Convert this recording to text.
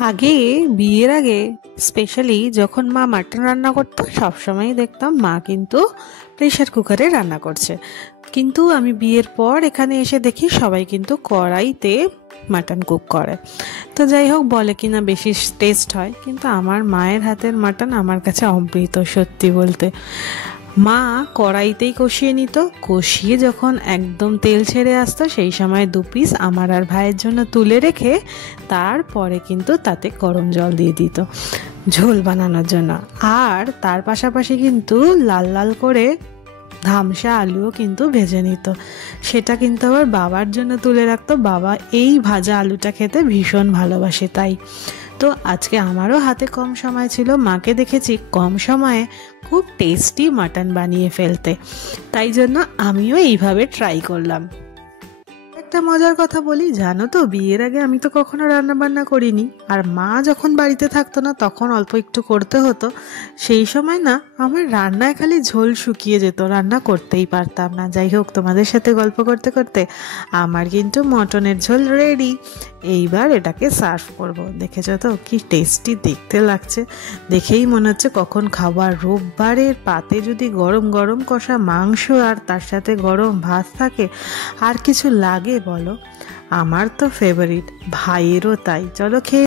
আগে বিয়ের আগে স্পেশালি যখন মা মাটন রান্না করতো সবসময়ই দেখতাম মা কিন্তু প্রেশার কুকারে রান্না করছে। কিন্তু আমি বিয়ের পর এখানে এসে দেখি সবাই কিন্তু কড়াইতে মাটন কুক করে। তো যাই হোক, বলে কিনা বেশি টেস্ট হয়, কিন্তু আমার মায়ের হাতের মাটন আমার কাছে অমৃত, সত্যি বলতে। মা কড়াইতেই কষিয়ে নিত, কষিয়ে যখন একদম তেল ছেড়ে আসতো সেই সময় 2 পিস আমার আর ভাইয়ের জন্য তুলে রেখে তারপরে কিন্তু তাতে গরম জল দিয়ে দিত ঝোল বানানোর জন্য। আর তার পাশাপাশি কিন্তু লাল লাল করে ধামসা আলুও কিন্তু ভেজে নিত, সেটা কিন্তু আবার বাবার জন্য তুলে রাখতো। বাবা এই ভাজা আলুটা খেতে ভীষণ ভালোবাসে, তাই তো আজকে আমারও হাতে কম সময় ছিল, মাকে দেখেছি কম সময়ে খুব টেস্টি মাটন বানিয়ে ফেলতে, তাই জন্য আমিও এইভাবে ট্রাই করলাম। একটা মজার কথা বলি, জানো তো বিয়ের আগে আমি তো কখনো রান্না বান্না করিনি, আর মা যখন বাড়িতে থাকতো না তখন অল্প একটু করতে হতো। সেই সময় না আমার রান্নায় খালি ঝোল শুকিয়ে যেত, রান্না করতেই পারতাম না। যাই হোক, তোমাদের সাথে গল্প করতে করতে আমার কিন্তু মটনের ঝোল রেডি। এইবার এটাকে সার্ভ করব। দেখেছো তো কি টেস্টি দেখতে লাগছে, দেখেই মনে হচ্ছে কখন খাবার। রোববারের পাতে যদি গরম গরম কষা মাংস আর তার সাথে গরম ভাত থাকে, আর কিছু লাগে বলো? আমার তো ফেভারিট, ভাইয়েরও তাই। চলো খেয়ে